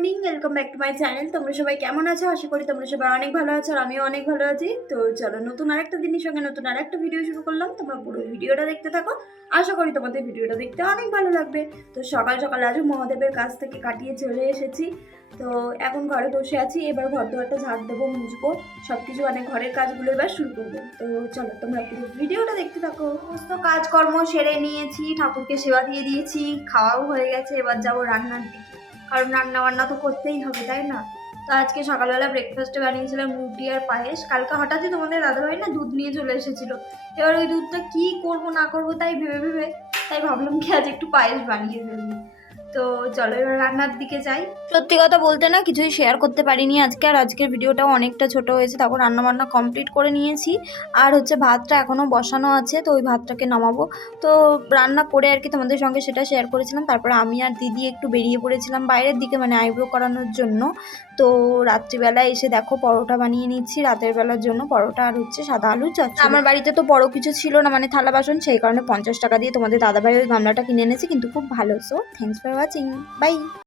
Welcome back to my channel তোমরা সবাই কেমন আছো? আশা করি তোমরা সবাই অনেক ভালো আছো আর আমিও অনেক ভালো আছি। তো চলো, নতুন আরেকটা দিনের সঙ্গে নতুন আরেকটা ভিডিও শুরু করলাম। তোমরা পুরো ভিডিওটা দেখতে থাকো। আশা করি তোমাদের ভিডিওটা দেখতে অনেক ভালো লাগবে। তো সকাল সকাল আজও মহাদেবের কাছ থেকে কাটিয়ে চলে এসেছি। তো এখন ঘরে বসে আছি। এবার ঘর দুয়ারটা ঝাড় দেবো, মুছবো। সব কিছু মানে ঘরের কাজগুলো এবার শুরু করব। তো চলো, তোমরা পুরো ভিডিওটা দেখতে থাকো। সমস্ত কাজকর্ম সেরে নিয়েছি, ঠাকুরকে সেবা দিয়ে দিয়েছি, খাওয়াও হয়ে গেছে। এবার যাব রান্নার দিকে। কারণ রান্না বান্না তো করতেই হবে, তাই না? তো আজকে সকালবেলা ব্রেকফাস্টে বানিয়েছিলাম রুটি আর পায়েস। কালকে হঠাৎই তোমাদের দাদাভাই না দুধ নিয়ে চলে এসেছিল। এবার ওই দুধটা কী করব না করব তাই ভেবে ভেবে তাই ভাবলাম কি আজ একটু পায়েস বানিয়ে ফেলবি তো চলো এবার রান্নার দিকে যাই। সত্যি কথা বলতে না কিছুই শেয়ার করতে পারিনি আজকে, আর আজকের ভিডিওটাও অনেকটা ছোট হয়েছে, তারপর রান্না বান্না কমপ্লিট করে নিয়েছি। আর হচ্ছে ভাতটা এখনও বসানো আছে, তো ওই ভাতটাকে নামাবো। তো রান্না করে আর কি তোমাদের সঙ্গে সেটা শেয়ার করেছিলাম, তারপরে আমি আর দিদি একটু বেরিয়ে পড়েছিলাম বাইরের দিকে মানে আইব্রো করানোর জন্য। তো রাত্রিবেলা এসে দেখো পরোটা বানিয়ে নিচ্ছি, রাতের বেলার জন্য পরোটা আর হচ্ছে সাদা আলু চচ্চড়ি আমার বাড়িতে তো বড় কিছু ছিল না মানে থালা বাসন, সেই কারণে পঞ্চাশ টাকা দিয়ে তোমাদের দাদাভাই ওই গামলাটা কিনে এনেছি, কিন্তু খুব ভালো so thanks for quá trình bay.